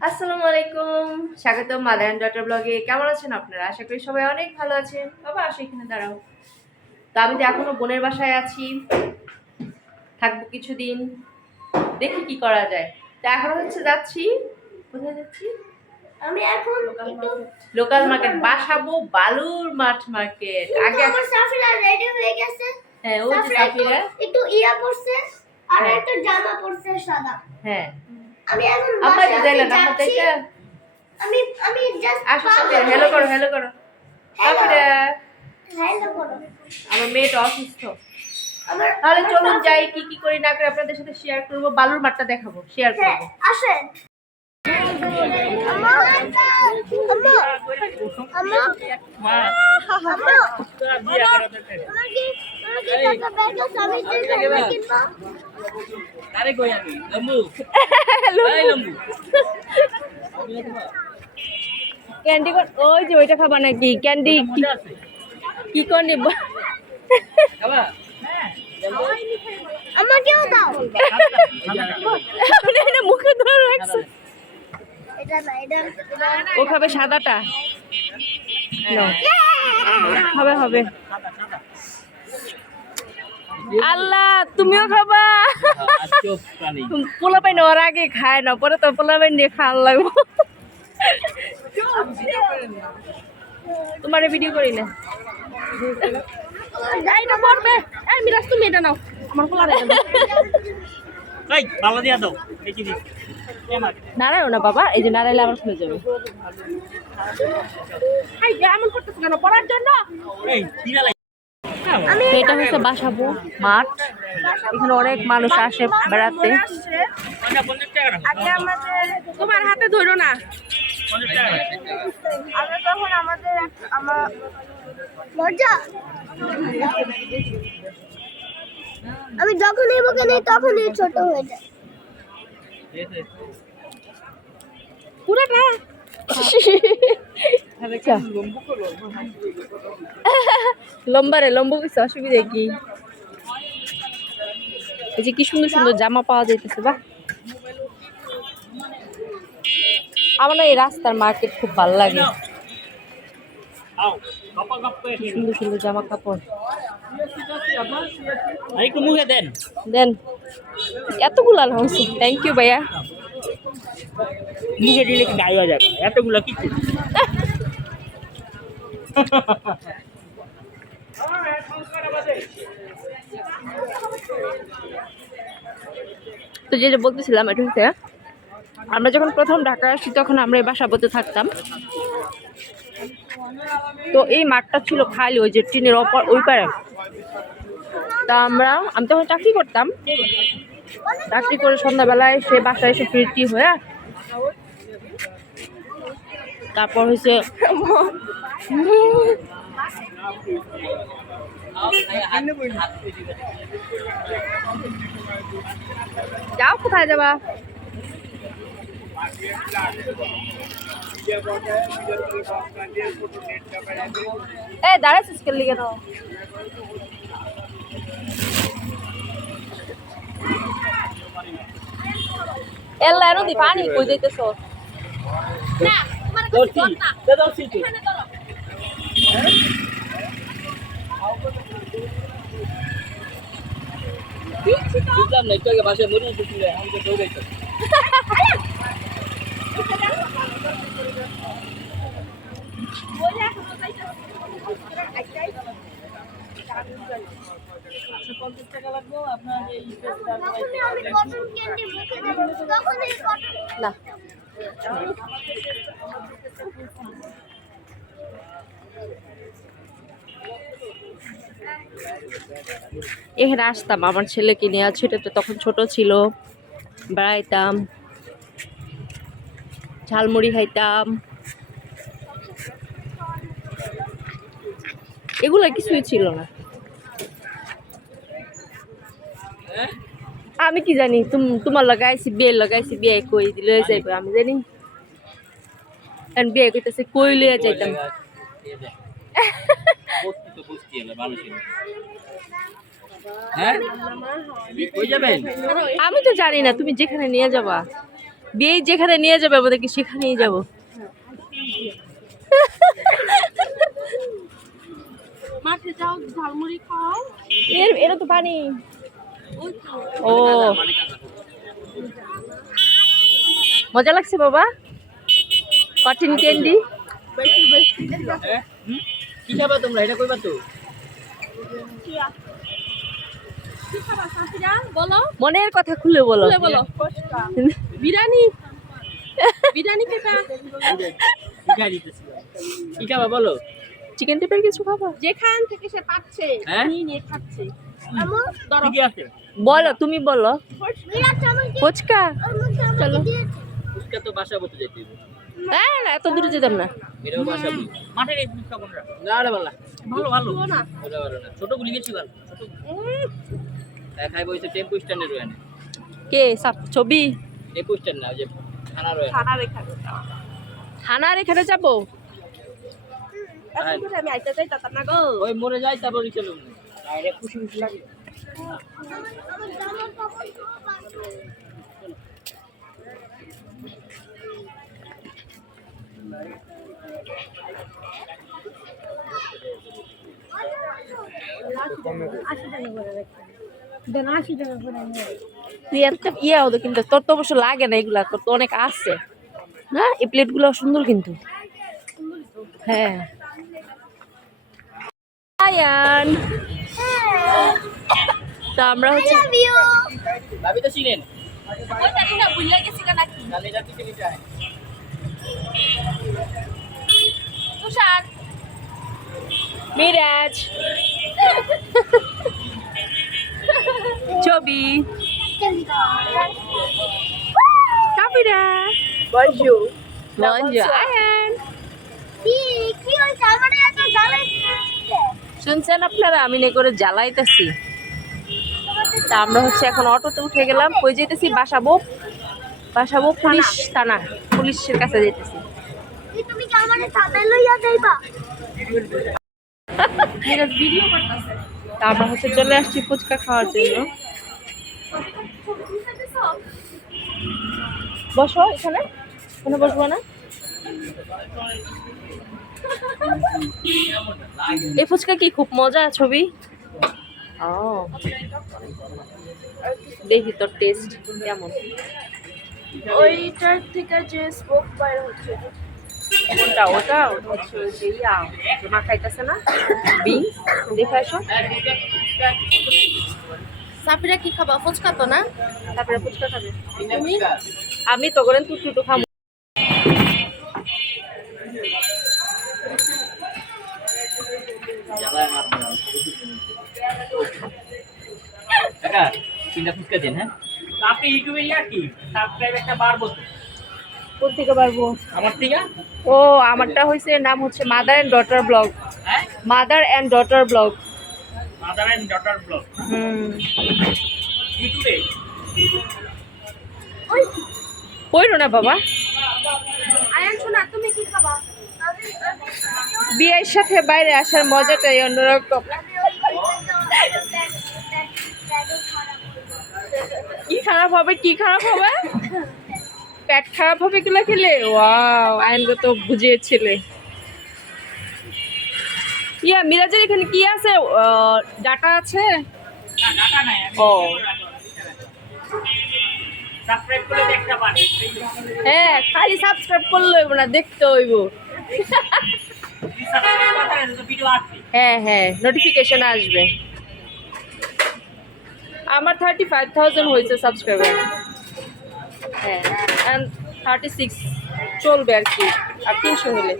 আসসালামু আলাইকুম। স্বাগত মাদার ডটার ব্লগে কেমন আছেন আপনারা? আশা করি সবাই অনেক ভালো আছেন। বাবা আসো এখানে দাঁড়াও। তো আমি তো এখনও বোনের বাসায় আছি। থাকব কিছুদিন। দেখি কি করা যায়। তো এখন হচ্ছে যাচ্ছি। কোথায় যাচ্ছি? আমি এখন লোকাল মার্কেট বাসাবো বালুর মাঠ মার্কেট আগে আমার সাফিরা রেডি হয়ে গেছে। হ্যাঁ যে সাফিরা একটু- ইয়া পড়ছে আর হ্যাঁ। একটা জামা পড়ছে সাদা। হ্যাঁ। যাইলেন আম্মা যাচ্ছি। আমি আমি জাস্ট আসো সাথে হ্যালো করো হ্যালো করো। তারপরে হ্যালো করো। আমার মেয়েটা অসুস্থ। আমার তাহলে চলুন যাই কি কি করি না করে আপনাদের সাথে শেয়ার করব বালুর মাঠটা দেখাবো শেয়ার হ্যাঁ করব। আসেন। ক্যান্ডি ওই যে ওইটা খাবা নাকি? ক্যান্ডি কি করনি খাবা আমাকেও দাও। মুখে ধরে রাখছে। ও খাবে সাদাটা। হবে হবে। আল্লাহ, তুমিও খাবা। পোলা পাই ওর আগে খায় না, পরে তো পোলা পাই নিয়ে খাওয়ার লাগবো। তোমার ভিডিও করি না। যাই না, পড়বে। এই মিরাজ, তুমি এটা নাও। আমার পোলা নাড়াও না বাবা এই যে নাড়াইলে আবার খুলে যাবে। এই যে এমন করতেছ কেন? পড়ার জন্য? এই বিড়াল আমি তো এটা হচ্ছে বাসাবো মাঠ। এখানে অনেক মানুষ আসে বেড়াতে। আমাদের তোমার হাতে ধরো না। আমরা তখন আমাদের আমার মজা? আমি যখনই বুকে নেই তখনই ছোট হয়ে যায়। পুরোটা? লম্বা রে লম্বা কিছু অসুবিধা কি? এই যে কি সুন্দর সুন্দর জামা পাওয়া যাইতেছে বাহ। আমার এই রাস্তার মার্কেট খুব ভালো লাগে। সুন্দর সুন্দর জামা কাপড়। আর একটু মুখে দেন। দেন। এতগুলো হয়েছে। থ্যাংক ইউ ভাইয়া। মুখে দিলে কি গায়ে যাবে। এতগুলো কিছু তো যেটা বলতেছিলাম এটা হচ্ছে আমরা যখন প্রথম ঢাকা আসছি তখন আমরা এই বাসাবোতে থাকতাম। তো এই মাঠটা ছিল খালি ওই যে টিনের অপর ওই পারে। তা আমরা, আমি তখন চাকরি করতাম। চাকরি করে সন্ধ্যাবেলায় সে বাসায় এসে ফিরতি হয়ে তারপর হচ্ছে যাও, কোথায় যাবা? এ দাঁড়াচ্ছিস কে তো এল্লা নদী পানি কই যাইতেছ? না তোমার কাছে জল না। দর্শি এখানে ধরো। বুঝলাম না একটু আগে বাসায় মরি ঢুকলে আমাকে দৌড়াইতো পঞ্চাশ টাকা লাগবো আপনার এই যখনই আমি কটন ক্যান্ডি মুখে দেব তখনই কটন এখানে আসতাম, আমার ছেলেকে নিয়ে। তো তখন ছোট ছিল। বেড়াইতাম, ঝালমুড়ি খাইতাম। এগুলো কিছুই ছিল না। আমি কি জানি? তুম তোমার লাগাইছি বিয়ে লাগাইছি বিয়ে কই দিলে যাইবে আমি জানি। কারণ বিয়ে কইতেছে কই লইয়া যাইতাম? বস্তি তো বস্তি এলো মানুষের হ্যাঁ? কই যাবেন? আমি তো জানি না তুমি যেখানে নিয়ে যাবা। বিয়ে যেখানে নিয়ে যাবে আমাদেরকে সেখানেই যাব? মাঠে যাও ঝালমুড়ি খাও। এর এটা তো পানি। ও। মজা লাগছে বাবা? কঠিন ক্যান্ডি? কি খাবা তোমরা? এটা কইবা তো। মনের কথা খুলে বলো। বলো। বিরিয়ানি। বিরিয়ানি কি খাবা বলো? চিকেন টিপের কিছু খাব? যেখান থেকে সে পাচ্ছে হ্যাঁ? নিয়ে নিয়ে খাচ্ছে। বলো তুমি বলো। ফুচকা? চলো। ফুচকা তো বাসা বলতে যেতে হ্যাঁ না এত দূরে যেতাম না। এটাও বাসা। বলি মাঠের এই ফুচকা কোনটা? না রে ভালো ভালো। ভালো ভালো না। ছোট গুলি বেশি ভালো। খাই বইছে টেম্পো স্ট্যান্ডে রয়েছে কে ছবি? টেম্পো স্ট্যান্ড না যে থানা রেখা থানার এখানে যাব। এখন আমি আইতে যাই না গো। ওই মরে যায় তারপর চলুন ইয়ে হতো কিন্তু, তোর তো অবশ্য লাগে না এগুলা, তোর তো অনেক আছে। না? এই প্লেটগুলো সুন্দর কিন্তু। হ্যাঁ। আয়ান। তা আমরা হচ্ছে ভাবি তো চিনেন? তাহলে এটা কিছু নিতে হয় মিরাজ। ছবি। কাপিরা বজু মঞ্জু আয়ান। শুনছেন আপনারা? আমি নে করে জ্বালাইতেছি। তা আমরা হচ্ছে এখন অটোতে উঠে গেলাম। কই যেতেছি বাসাবো বাসাবো পুলিশ থানা। পুলিশের কাছে যেতেছি তুমি কি আমারে সাথে লইয়া যাইবা? তা আমরা হচ্ছে চলে আসছি ফুচকা খাওয়ার জন্য। বসো এখানে। এখানে বসবো না? এই ফুচকা কি খুব মজা ছবি? ও। দেখি তোর টেস্ট কেমন। ওইটার থেকে যে স্মোক বাইর হচ্ছে। ওটা ওটা? হচ্ছে ওই যে ইয়া যে মাখাইতেছে না? বিনস? দেখে আসো। সাপিরা কি খাবা? ফুচকা তো না? তারপরে ফুচকা খাবে। তুমি আমি তো করেন তুই টুটু খাব কাকা তিনটা ফুচকা দিন হ্যাঁ? আপনি ইউটিউবে ইয়া কি? সাবস্ক্রাইব একটা বাড়বো তো কোন থেকে পারব আমার থেকে? ও আমারটা হয়েছে নাম হচ্ছে মাদার অ্যান্ড ডটার ব্লগ হ্যাঁ? Mother and daughter blog mother and daughter blog হুম। ইউটিউবে? কইরো না বাবা। আয়ান শোনা তুমি কি খাবা? বিয়ের সাথে বাইরে আসার মজাটাই অন্যরকম। কি খারাপ হবে কি খারাপ হবে? পেট খারাপ হবে এগুলো খেলে? ওয়াও আইনগো তো বুঝিয়েছিলে। ইয়া মিরাজের এখানে কি আছে? ডাটা আছে? ও। হ্যাঁ খালি সাবস্ক্রাইব করলে হইব না দেখতে হইব। হ্যাঁ হ্যাঁ নোটিফিকেশন আসবে। আমার থার্টি ফাইভ থাউজেন্ড হয়েছে সাবস্ক্রাইবার হ্যাঁ অ্যান্ড থার্টি সিক্স চলবে আর কি আর তিনশো হলে।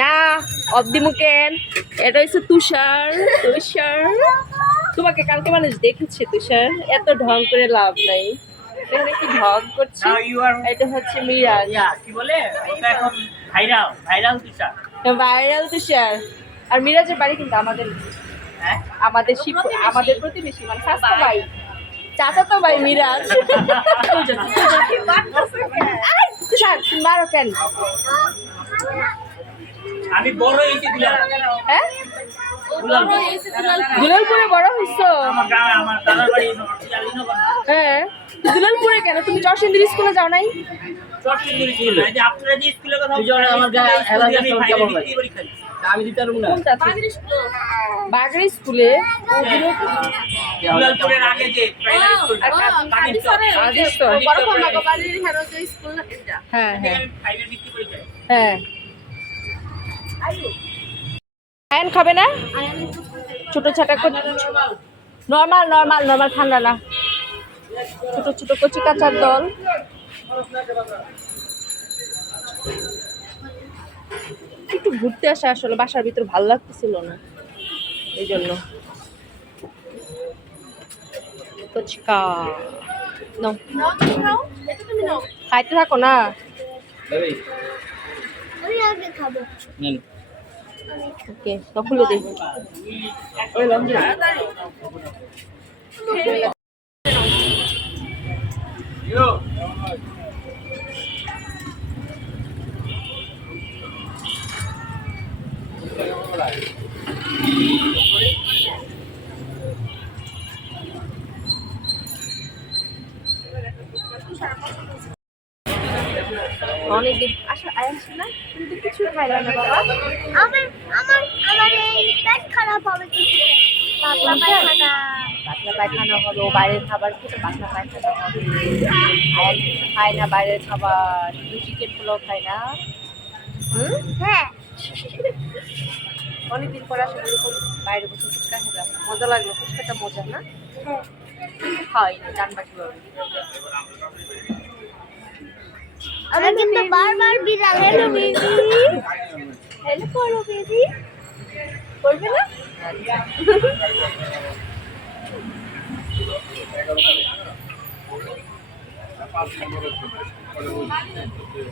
না অব্দি মুকেন এটা হচ্ছে তুষার তুষার। তোমাকে কালকে মানুষ দেখেছে তুষার এত ঢং করে লাভ নাই। এখানে কি ঢং করছে? এটা হচ্ছে মিরাজ। কি বলে? Viral viral Disha viral Tushar. আর মিরাজের বাড়ি কিন্তু আমাদের আমাদের আমাদের প্রতিবেশী মানে স্বাস্থ্য ভাই। চাচা তো ভাই মিরাজ। মারো কেন আমি বড় এসে দিলাম হ্যাঁ? দুলালপুরে বড় হইছো? হ্যাঁ। দুলালপুরে কেন? তুমি স্কুলে যাও নাই? আপনারা যে কথা আমার আমি দিতে পারব না বাগরি স্কুলে। হ্যাঁ হ্যাঁ। হ্যাঁ। আয়ন খাবে না? ছোট ছোট নর্মাল নর্মাল নর্মাল ঠান্ডা না। ছোট ছোট কচি কাঁচার দল একটু ঘুরতে আসা আসলে বাসার ভিতর ভালো লাগতেছিল না। এই জন্য ফুচকা খাইতে থাকো না। ওকে খুলে দিই অনেকদিন আসলে আসলে না? তুমি তো কিছু খাইলা না বাবা। আমার আমার আমার এই পেট খারাপ হবে কিছু পাতলা পায়খানা। পাতলা পায়খানা হবে বাইরের খাবার খেতে পাতলা পায়খানা হবে। আয়ান খায় না বাইরের খাবার। চিকেন পোলাও খায় না? হুম? হ্যাঁ। অনেকদিন পর আসলে এরকম বাইরে বসে ফুচকা খেলাম। মজা লাগল ফুচকাটা মজা না? হ্যাঁ খাই জানবা কীভাবে আমি কিন্তু বারবার বিড়াল। হেলো বেবি হেলো করো বেবি করবে না?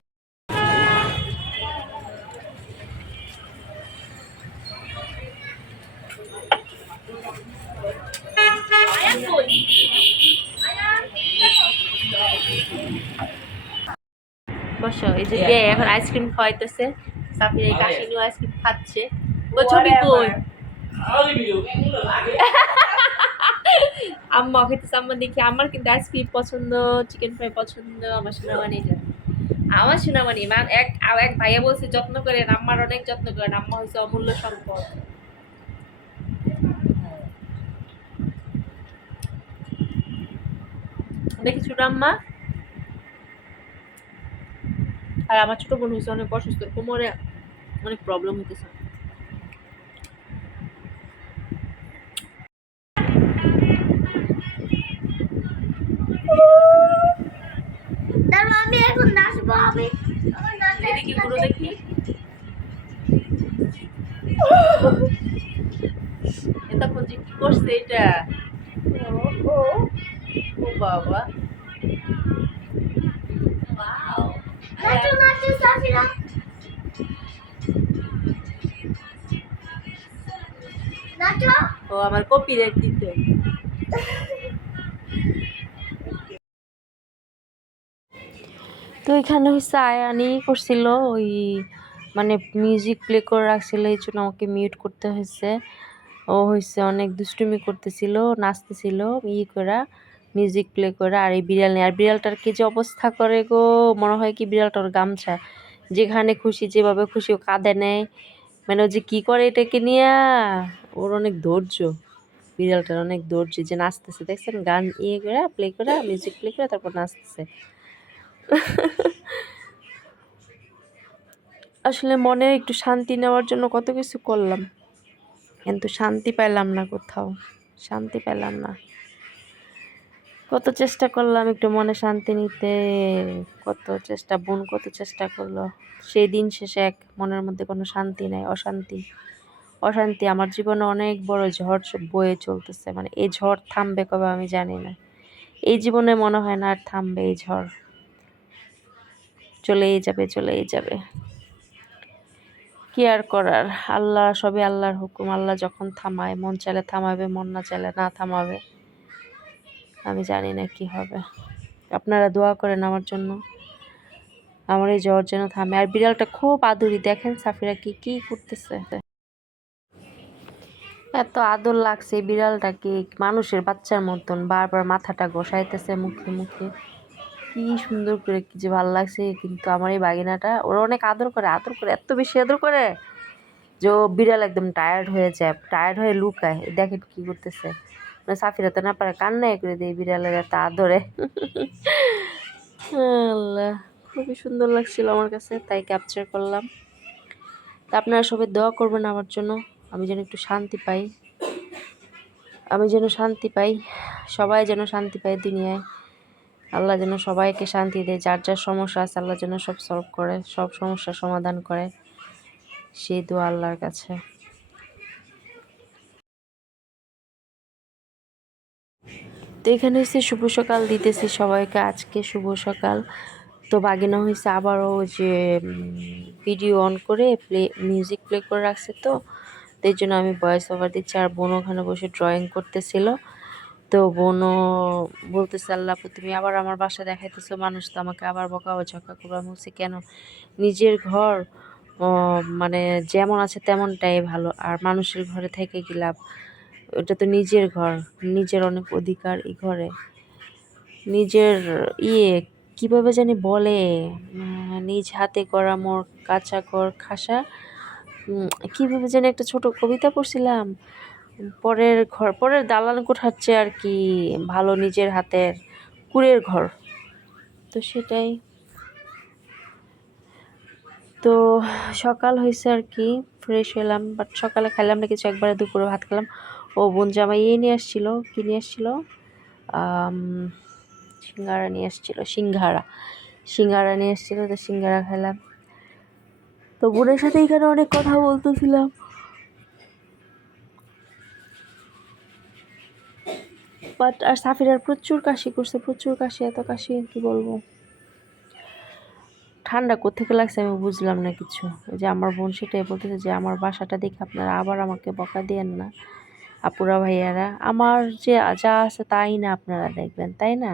বসো এই যে বে এখন আইসক্রিম খাওয়াইতেছে সাফির এই কাশিনু আইসক্রিম খাচ্ছে। ও ছবি কই? আম্মা খেতেছে আম্মা দেখি আমার কিন্তু আইসক্রিম পছন্দ চিকেন ফ্রাই পছন্দ আমার সোনামানি আমার সোনামানি মান এক এক ভাইয়া বলছে যত্ন করেন আম্মার অনেক যত্ন করেন আম্মা হচ্ছে অমূল্য সম্পদ। দেখি ছোট আম্মা। আর আমার ছোট বোন হয়েছে অনেক অসুস্থ কোমরে অনেক প্রবলেম হইতেছে। আমি এখন নাচবো আমি। এদিকে ঘুরো দেখি। এতক্ষণ যে কি করছে এটা? ও ও বাবা। ও আমার কপি রেট দিতে। তো এখানে হচ্ছে আয়ানি করছিল, ওই মানে মিউজিক প্লে করে রাখছিল, এই জন্য আমাকে মিউট করতে হয়েছে ও হয়েছে অনেক দুষ্টুমি করতেছিল, নাচতেছিল, ই করা মিউজিক প্লে করে আর এই বিড়াল নিয়ে। আর বিড়ালটার কি যে অবস্থা করে গো? মনে হয় কি বিড়ালটার গামছা। যেখানে খুশি, যেভাবে খুশি ও কাঁদে নেয়। মানে ও যে কী করে এটাকে নিয়ে? ওর অনেক ধৈর্য। বিড়ালটার অনেক ধৈর্য। যে নাচতেছে, দেখছেন? গান ইয়ে করে প্লে করে মিউজিক প্লে করে, তারপর নাচতেছে। আসলে মনে একটু শান্তি নেওয়ার জন্য কত কিছু করলাম। কিন্তু শান্তি পাইলাম না কোথাও। শান্তি পেলাম না। কত চেষ্টা করলাম একটু মনে শান্তি নিতে। কত চেষ্টা, বোন কত চেষ্টা করল। সেই দিন শেষে এক মনের মধ্যে কোনো শান্তি নাই, অশান্তি। অশান্তি। আমার জীবনে অনেক বড় ঝড় বয়ে চলতেছে। মানে এই ঝড় থামবে কবে আমি জানি না। এই জীবনে মনে হয় না আর থামবে এই ঝড়। চলেই যাবে চলেই যাবে। কি আর করার? আল্লাহ, সবই আল্লাহর হুকুম। আল্লাহ যখন থামায়, মন চাইলে থামাবে, মন না চাইলে না থামাবে। আমি জানি না কি হবে। আপনারা দোয়া করেন আমার জন্য। আমার এই জ্বর যেন থামে। আর বিড়ালটা খুব আদুরি। দেখেন সাফিরা কি কি করতেছে। এত আদর লাগছে বিড়ালটাকে মানুষের বাচ্চার মতন। বারবার মাথাটা ঘষাইতেছে মুখে মুখে। কি সুন্দর করে, কি যে ভালো লাগছে কিন্তু আমার এই বাগিনাটা। ওরা অনেক আদর করে আদর করে, এত বেশি আদর করে যে বিড়াল একদম টায়ার্ড হয়ে যায় টায়ার্ড হয়ে লুকায়। দেখেন কি করতেছে। মানে সাফিরা তো না পারে কান্নাই করে দেয় বিড়ালের এত আদরে। আল্লাহ, খুবই সুন্দর লাগছিল আমার কাছে, তাই ক্যাপচার করলাম। তা আপনারা সবাই দোয়া করবেন আমার জন্য। আমি যেন একটু শান্তি পাই। আমি যেন শান্তি পাই। সবাই যেন শান্তি পায় দুনিয়ায়। আল্লাহ যেন সবাইকে শান্তি দেয়। যার যার সমস্যা আছে আল্লাহ যেন সব সলভ করে, সব সমস্যার সমাধান করে। সেই দোয়া আল্লাহর কাছে। তো এখানে হচ্ছে শুভ সকাল দিতেছি সবাইকে। আজকে শুভ সকাল। তো বাগিনা হয়েছে আবারও যে ভিডিও অন করে প্লে মিউজিক প্লে করে রাখছে তো। তো জন্য আমি ভয়েস ওভার দিচ্ছি। আর বোন ওখানে বসে ড্রয়িং করতেছিল। তো বোনও বলতেছে আল্লাহ আপু, তুমি আবার আমার বাসা দেখাইতেছো। মানুষ তো আমাকে আবার বকাবো ঝকা করব। আমি বলছি কেন? নিজের ঘর মানে যেমন আছে তেমনটাই ভালো। আর মানুষের ঘরে থেকে কি লাভ? ওটা তো নিজের ঘর। নিজের অনেক অধিকার এই ঘরে। নিজের ইয়ে কীভাবে জানি বলে নিজ হাতে করা মোর কাঁচা ঘর খাসা কীভাবে যেন একটা ছোট কবিতা পড়ছিলাম। পরের ঘর, পরের দালান কোঠাচ্ছে আর কি ভালো নিজের হাতের কুড়ের ঘর। তো সেটাই। তো সকাল হয়েছে আর কি ফ্রেশ হলাম বাট সকালে খাইলাম না কিছু একবারে দুপুরে ভাত খেলাম ও বোন জামাই ইয়ে নিয়ে আসছিল, কী নিয়ে আসছিল? সিঙ্গারা নিয়ে আসছিল, সিঙ্গারা। সিঙ্গারা নিয়ে আসছিল, তো সিঙ্গারা খেলাম তো বোনের সাথে এখানে অনেক কথা বলতেছিলাম। বাট আর সাফিরার প্রচুর কাশি করছে, প্রচুর কাশি, এত কাশি, কি বলব? ঠান্ডা কোথেকে লাগছে আমি বুঝলাম না কিছু। যে আমার বোন সেটাই বলতেছে যে, আমার বাসাটা দেখে আপনারা আবার আমাকে বকা দিয়েন না, আপুরা ভাইয়ারা। আমার যে যা আছে তাই না আপনারা দেখবেন, তাই না?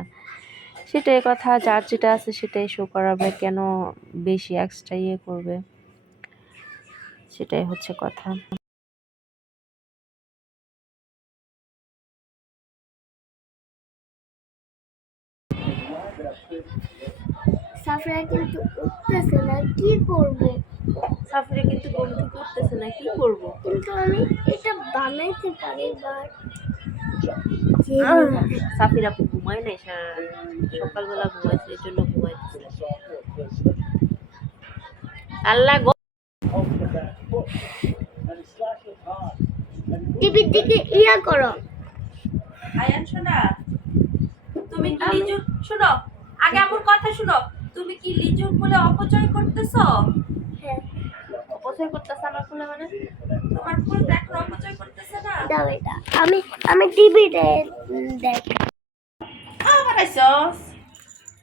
সেটাই কথা, যার যেটা আছে সেটাই শো করাবে, কেন বেশি এক্সট্রা ইয়ে করবে? সেটাই হচ্ছে কথা। সাফরা কিন্তু উঠতেছে না কি করব? সাফিরা কিন্তু ঘুম থেকে উঠতেছে না কি করব? কিন্তু আমি এটা বানাইতে পারি বাট সাফিরা আপু ঘুমায় নাই সকালবেলা ঘুমাইছে এই জন্য ঘুমাইছে আল্লাহ টিভির দিকে ইয়া করো। আয়ান শোনা। তুমি কি লিজুর শোনো আগে আমার কথা শোনো। তুমি কি লিজুর বলে অপচয় করতেছো? হ্যাঁ। অপচয় করতেছ আমার ফুলে মানে? তোমার ফুল দেখো অপচয় করতেছে না? দাও এটা। আমি আমি টিভিতে দেখ। আবার আইসস।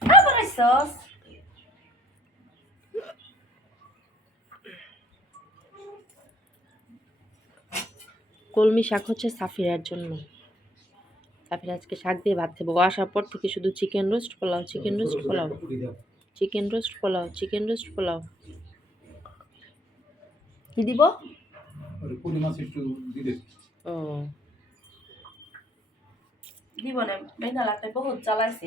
আবার আইসস। কলমি শাক হচ্ছে সাফিরার জন্য। সাফির আজকে শাক দিয়ে ভাত খাব। আসার পর থেকে শুধু chicken roast pulao chicken roast pulao. Chicken roast pulao chicken roast pulao. কি দিব? ও। দিব না বহুত জ্বালাইছে।